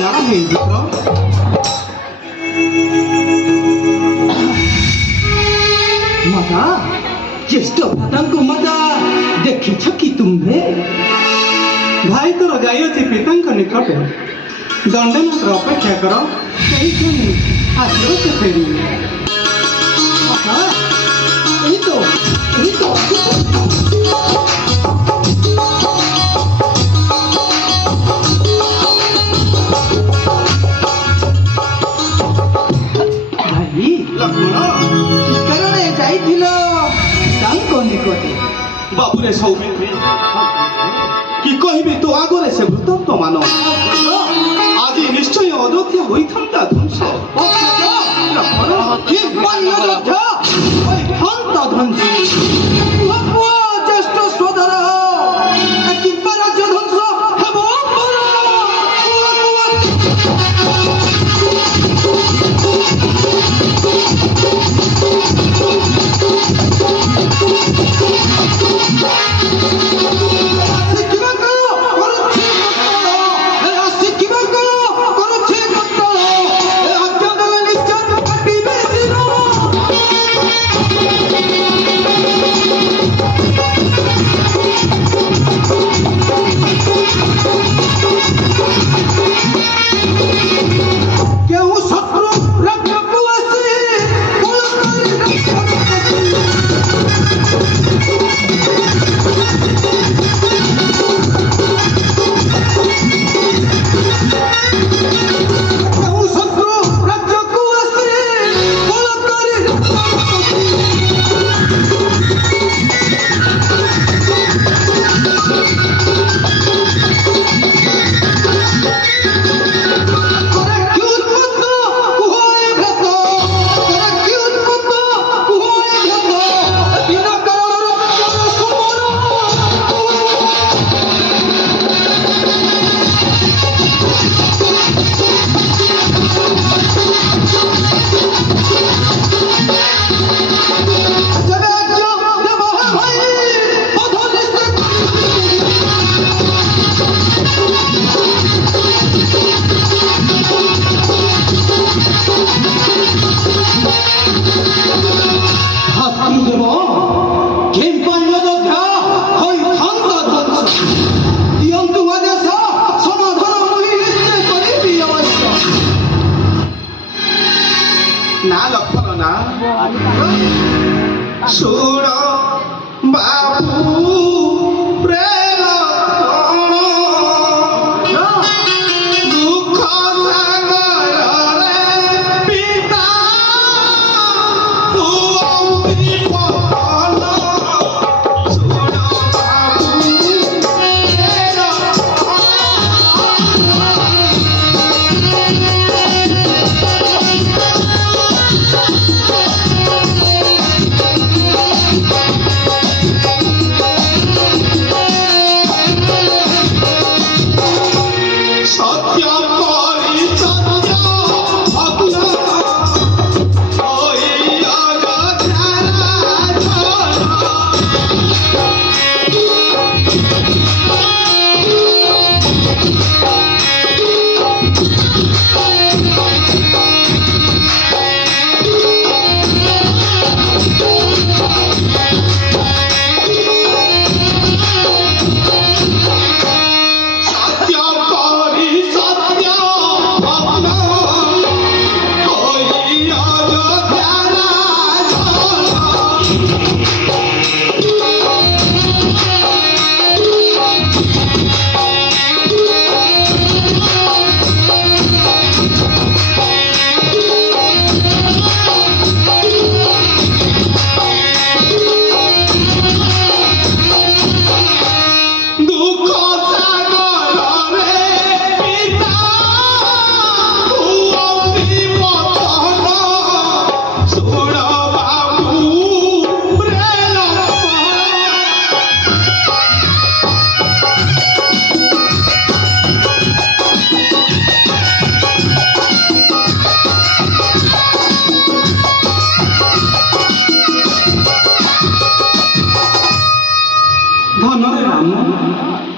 या हे पुत्र माता ज्येष्ठ भ्रातांको माता देखिछ कि तुम्हे भाई तोर गाई अछि पितांक निकटे दंडनाथ अपेक्षा कर कहीं आसर से फेरी माता यही तो बाबूरे सौमित्री कि कहबे तो आगरे से वृत्तांत मान आज निश्चय अयोध्या होइथंता ध्वंस ज्येष्ठ सोदर राज्य ध्वंस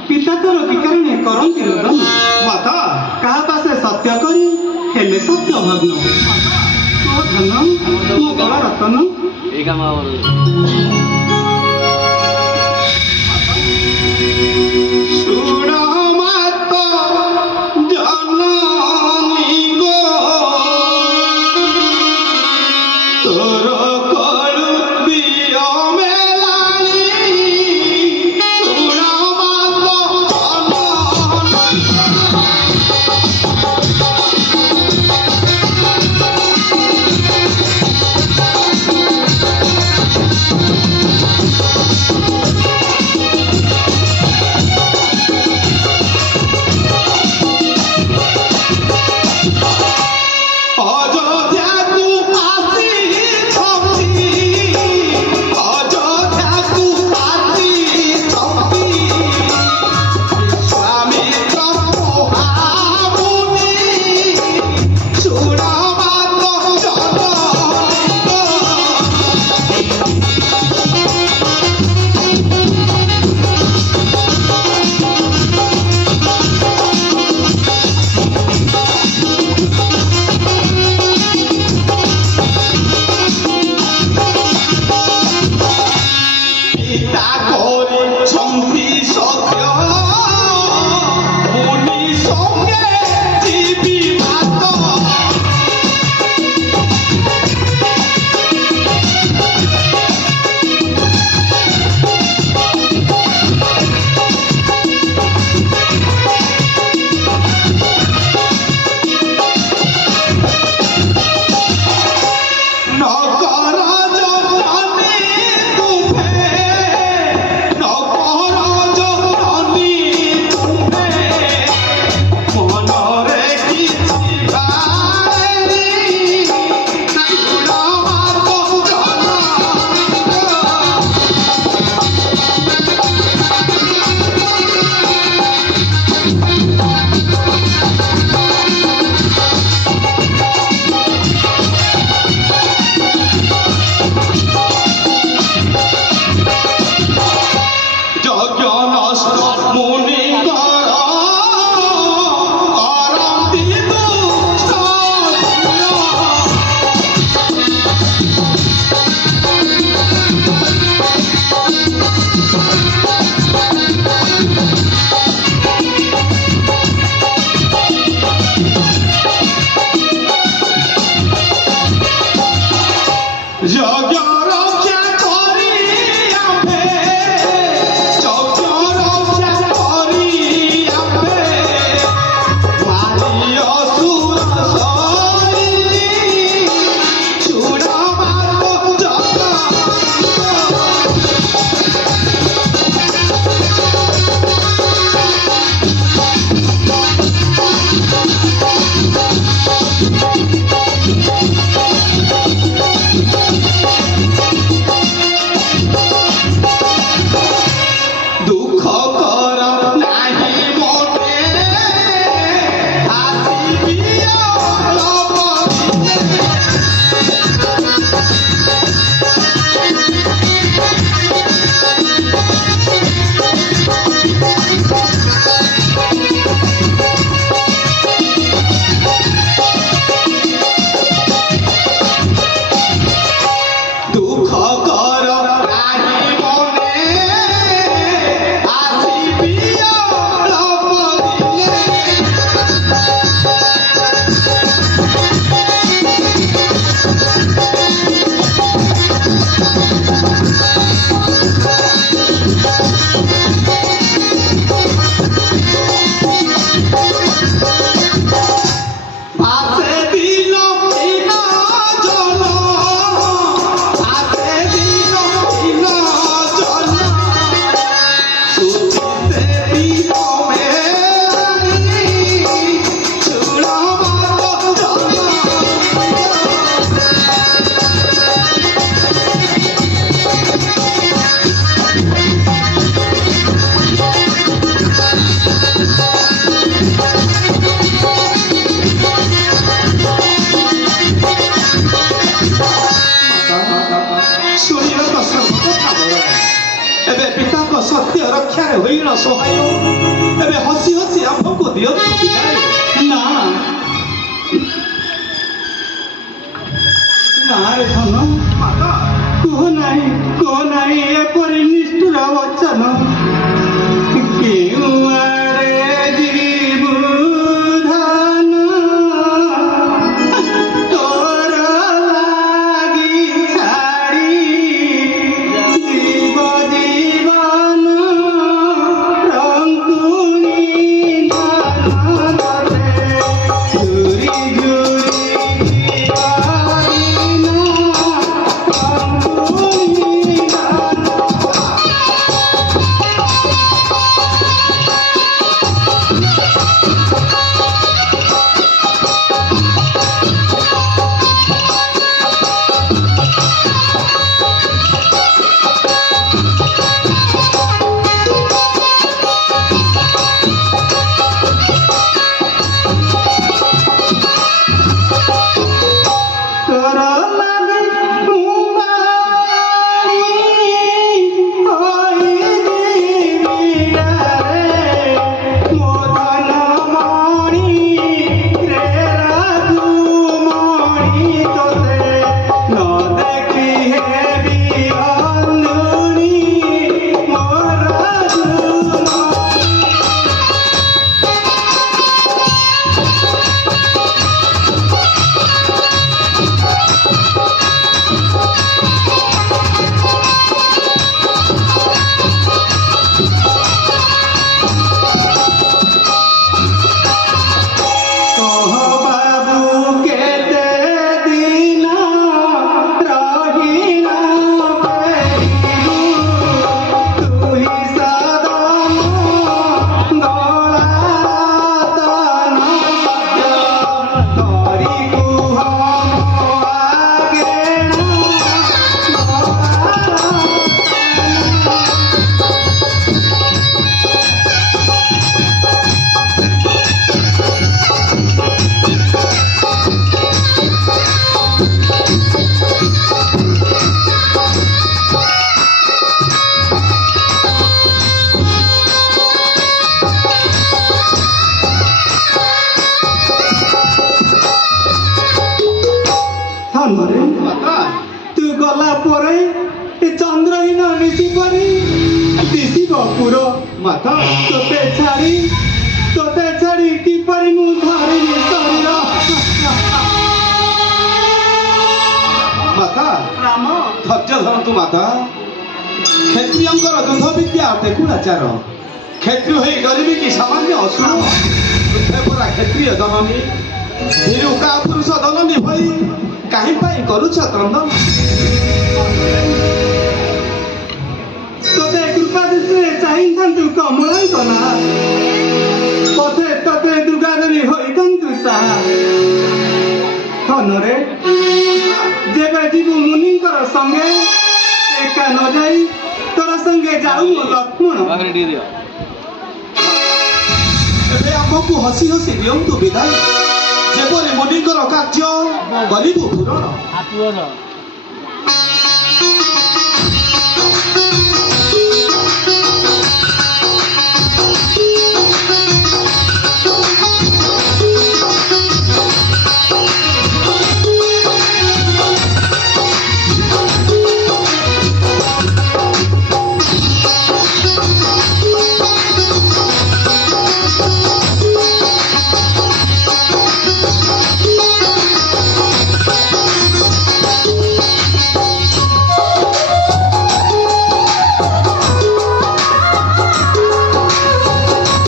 पिता तोर कि कारण करती रोदन माता कहा पासे सत्य करी हेले सत्य भग्न तो धन मो गला रतन ଅସହାୟ ଏବେ ହସି ହସି ଆମ୍ଭକୁ ଦିଅନ୍ତୁ ବିଦାୟ। ନା ନା ରେ ଧନ ମାତା କୁହ ନାହିଁ ଏପରି ନିଷ୍ଠୁର ବଚନ। କେଉଁ ଆଡ଼େ ଯିବୁ ଧନ ତୋର ଲାଗି ଛାଡ଼ି ଯିବ ଜୀବନ ରଙ୍ଗୁନି ଧନ ତତେ ଝୁରି ଝୁରି ଯିବାରିନା ରଙ୍ଗୁନି ଧନ। ତୋର ଲାଗି ମୁଁ ବାରି ହୋଇଯିବି ରେ ମୋ ଧନ ମଣି ରେ ରାଜୁମଣି ତୋତେ ନ ଦେଖି ହେବି ଅନ୍ଧୁଣି ମୋ ରାଜୁମଣି। କହ ବାବୁ କେତେ ଦିନ ରହିନ ଫେରିବୁ ତୁହି ସଦନ ଗଳାତନ କରି କୁହ ମୋ ଆଗେଣ ଧନରେ ମାତା ତୁ ଗଲା ପରେ ଏ ଚନ୍ଦ୍ରହୀନ ନିଶି ପରି ଦିଶିବ ପୁର। ମାତା ତୋତେ ଛାଡ଼ି କିପରି ମୁଁ ଧରିବି ଶରୀର। ମାତା ରାମ ଧୈର୍ଯ୍ୟ ଧରନ୍ତୁ ମାତା। କ୍ଷତ୍ରିୟଙ୍କର ଯୁଦ୍ଧ ବିଦ୍ୟା ଅଟେ କୁଳାଚାର। କ୍ଷତ୍ରିୟ ହେଇ ଡରିବି କି ସାମାନ୍ୟ ଅସୁର। ତୁମେ ପରା କ୍ଷତ୍ରିୟ ଜନନୀ ଭୀରୁକା ପୁରୁଷ ଦନନୀ ଭଳି କାହିଁ ପାଇଁ କରୁଛ କ୍ରନ୍ଦନ। ତୋତେ କୃପା ଦୃଷ୍ଟିରେ ଚାହିଁଥାନ୍ତୁ କମଳାଙ୍କନା ପଥେ ତୋତେ ଦୁର୍ଗାଦେବୀ ହୋଇଥାନ୍ତୁ ସାହା। ଧନରେ ଯେବେ ଯିବୁ ମୁନିଙ୍କର ସଙ୍ଗେ ଏକା ନ ଯାଇ ତୋର ସଙ୍ଗେ ଯାଉ ମୋ ଲକ୍ଷ୍ମଣ। ଏବେ ଆମ୍ଭକୁ ହସି ହସି ଦିଅନ୍ତୁ ବିଦାୟ। ଯେପରି ମୁନିଙ୍କର କାର୍ଯ୍ୟ କରିବୁ ପୂରଣ।